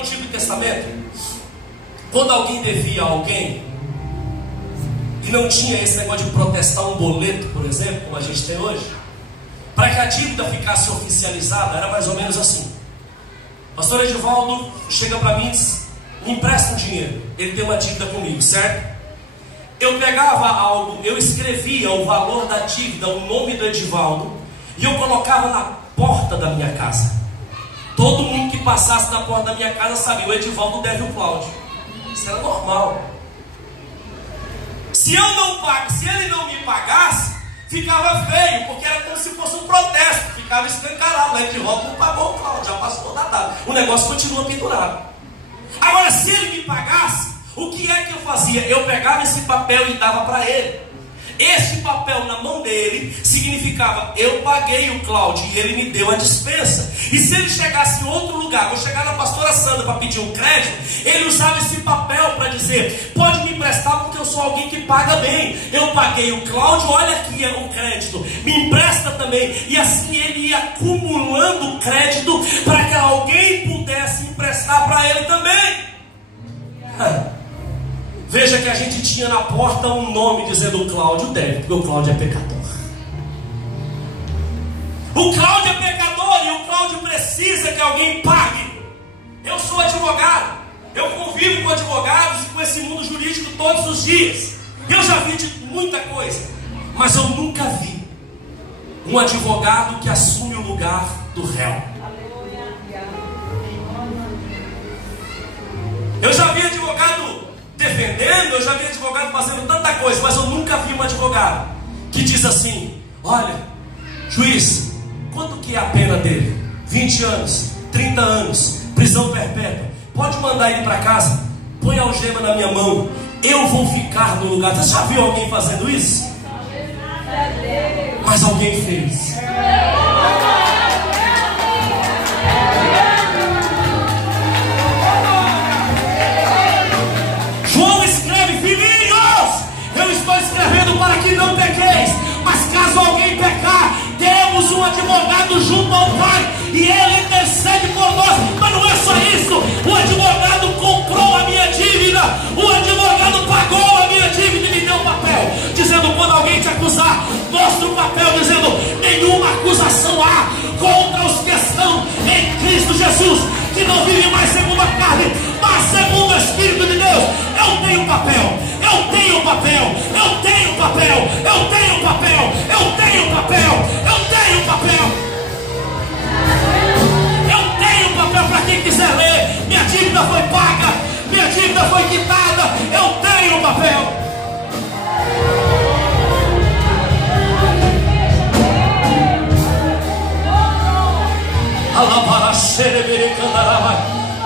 Antigo Testamento, quando alguém devia a alguém e não tinha esse negócio de protestar um boleto, por exemplo, como a gente tem hoje, para que a dívida ficasse oficializada, era mais ou menos assim. O pastor Edivaldo chega para mim e diz: me empresta um dinheiro, ele tem uma dívida comigo, certo? Eu pegava algo, eu escrevia o valor da dívida, o nome do Edivaldo, e eu colocava na porta da minha casa. Todo mundo que passasse na porta da minha casa sabia: o Edivaldo deve o Cláudio. Isso era normal. Se ele não me pagasse, ficava feio, porque era como se fosse um protesto, ficava escancarado. O Edivaldo não pagou o Cláudio, já passou da data. O negócio continua pendurado. Agora, se ele me pagasse, o que é que eu fazia? Eu pegava esse papel e dava para ele. Esse papel na mão dele significava: eu paguei o Cláudio e ele me deu a dispensa. E se ele chegasse em outro lugar, vou chegar na pastora Sandra para pedir um crédito, ele usava esse papel para dizer: pode me emprestar porque eu sou alguém que paga bem. Eu paguei o Cláudio, olha aqui o crédito, me empresta também. E assim ele ia acumulando crédito para que alguém pudesse emprestar para ele também. Veja que a gente tinha na porta um nome dizendo: o Cláudio deve, porque o Cláudio é pecador. O Cláudio é pecador e o Cláudio precisa que alguém pague. Eu sou advogado, eu convivo com advogados e com esse mundo jurídico todos os dias. Eu já vi de muita coisa, mas eu nunca vi um advogado que assume o lugar do réu. Eu já vi advogado defendendo, eu já vi advogado fazendo tanta coisa, mas eu nunca vi um advogado que diz assim: olha, juiz, quanto que é a pena dele? 20 anos, 30 anos, prisão perpétua, pode mandar ele para casa, põe a algema na minha mão, eu vou ficar no lugar. Você já viu alguém fazendo isso? Mas alguém fez. João escreve: filhinhos, eu estou escrevendo para que não pequeis, mas caso alguém pecar, temos um advogado junto ao Pai e ele intercede por nós. Mas não é só isso, o advogado comprou a minha dívida, o advogado pagou a minha dívida e me deu um papel dizendo: quando alguém te acusar, mostra o papel dizendo: nenhuma acusação há contra os que estão em Cristo Jesus, que não vive mais segundo a carne, mas segundo o Espírito de Deus. Eu tenho papel, eu tenho papel, eu tenho papel, eu tenho papel, eu tenho papel, eu tenho papel. Eu tenho papel para quem quiser ler. Minha dívida foi paga, minha dívida foi quitada, eu tenho papel.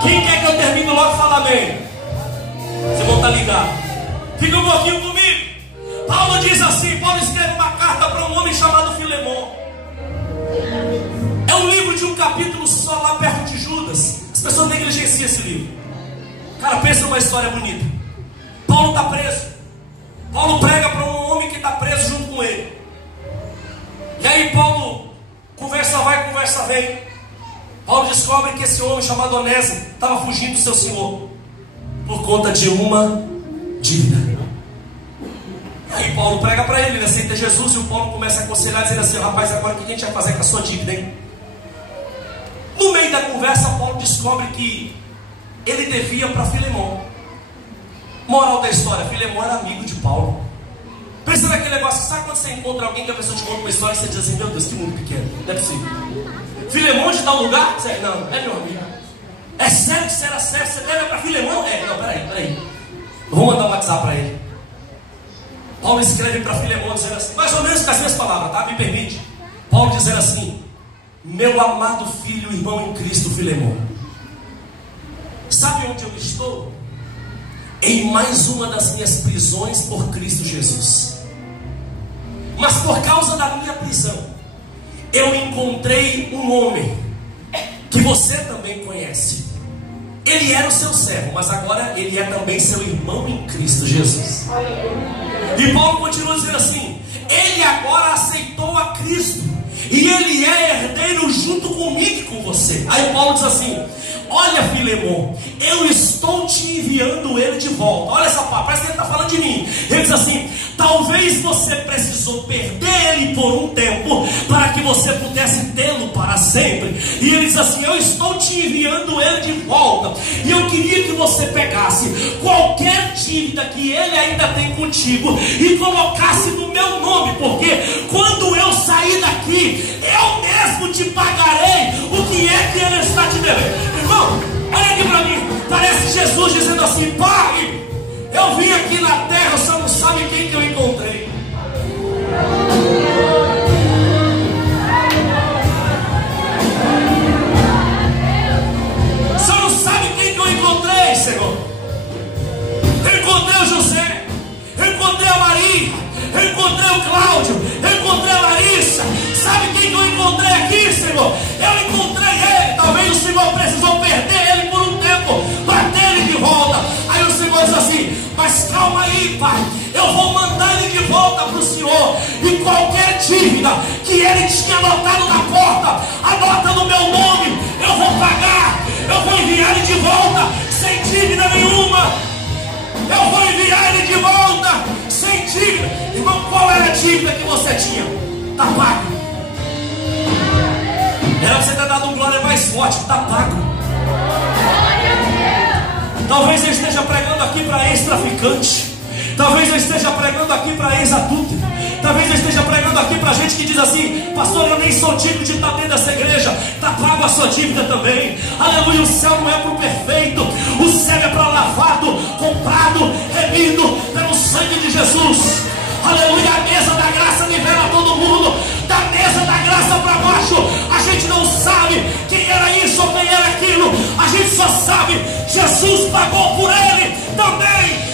Quem quer que eu termine logo, fala amém. Vocês vão estar ligados. Fica um pouquinho comigo. Paulo diz assim, Paulo escreve uma carta para um homem chamado Filemon. É um livro de um capítulo só, lá perto de Judas. As pessoas negligenciam esse livro. Cara, pensa numa história bonita. Paulo está preso. Paulo prega para um homem que está preso junto com ele. E aí Paulo, conversa vai, conversa vem. Paulo descobre que esse homem chamado Onésimo estava fugindo do seu senhor por conta de uma dívida. Aí Paulo prega para ele, ele aceita Jesus, e o Paulo começa a aconselhar, dizendo assim: rapaz, agora o que a gente vai fazer com a sua dívida, hein? No meio da conversa, Paulo descobre que ele devia para Filemon. Moral da história: Filemon era amigo de Paulo. Pensa naquele negócio, sabe quando você encontra alguém que a pessoa te conta uma história e você diz assim: meu Deus, que mundo pequeno, não é possível. Filemon de tal lugar? Você, não, é meu amigo. É sério que você era sério? Você deve para Filemon? É, não, peraí. Eu vou mandar um WhatsApp para ele. Paulo escreve para Filemon dizendo assim, mais ou menos com as minhas palavras, tá? Me permite. Paulo dizendo assim: meu amado filho, irmão em Cristo, Filemon, sabe onde eu estou? Em mais uma das minhas prisões por Cristo Jesus. Mas por causa da minha prisão, eu encontrei um homem que você também conhece. Ele era o seu servo, mas agora ele é também seu irmão em Cristo Jesus. E Paulo continua dizendo assim: ele agora aceitou a Cristo e ele é herdeiro junto comigo e com você. Aí Paulo diz assim: olha, Filemon, eu estou te enviando ele de volta. Olha essa palavra, parece que ele está falando de mim. Ele diz assim: talvez você precisou perder ele por um tempo, para que você pudesse tê-lo para sempre. E ele diz assim: eu estou te enviando ele de volta. E eu queria que você pegasse qualquer dívida que ele ainda tem contigo e colocasse no meu nome, porque quando eu sair daqui, eu mesmo te pagarei o que é que ele está te devendo. Irmão, olha aqui para mim. Parece Jesus dizendo assim: pai, eu vim aqui na terra, você não sabe quem que eu encontrei. Você não sabe quem que eu encontrei, Senhor. Eu encontrei o José, eu encontrei a Maria, eu encontrei o Cláudio, eu encontrei a Larissa. Sabe quem que eu encontrei aqui, Senhor? Eu encontrei ele. Talvez o Senhor precisou perder ele por um tempo para ter ele de volta. Aí o Senhor diz assim: mas calma aí, pai, eu vou mandar ele de volta para o Senhor. E qualquer dívida que ele tinha anotado na porta, anota no meu nome, eu vou pagar. Eu vou enviar ele de volta sem dívida nenhuma. Eu vou enviar ele de volta sem dívida. Irmão, qual era a dívida que você tinha? Está pago. Era você ter dado um glória mais forte. Está pago. Talvez eu esteja pregando aqui para ex-traficante. Talvez eu esteja pregando aqui para ex-adulto. Talvez eu esteja pregando aqui para gente que diz assim: pastor, eu nem sou digno de estar dentro dessa igreja. Está pago a sua dívida também. Aleluia, o céu não é para o perfeito. O céu é para lavado, comprado, remido pelo sangue de Jesus. Aleluia, a mesa da graça libera todo mundo. Da mesa da graça para baixo, a gente não sabe quem era isso ou quem era aquilo. A gente só sabe, Jesus pagou por ele também.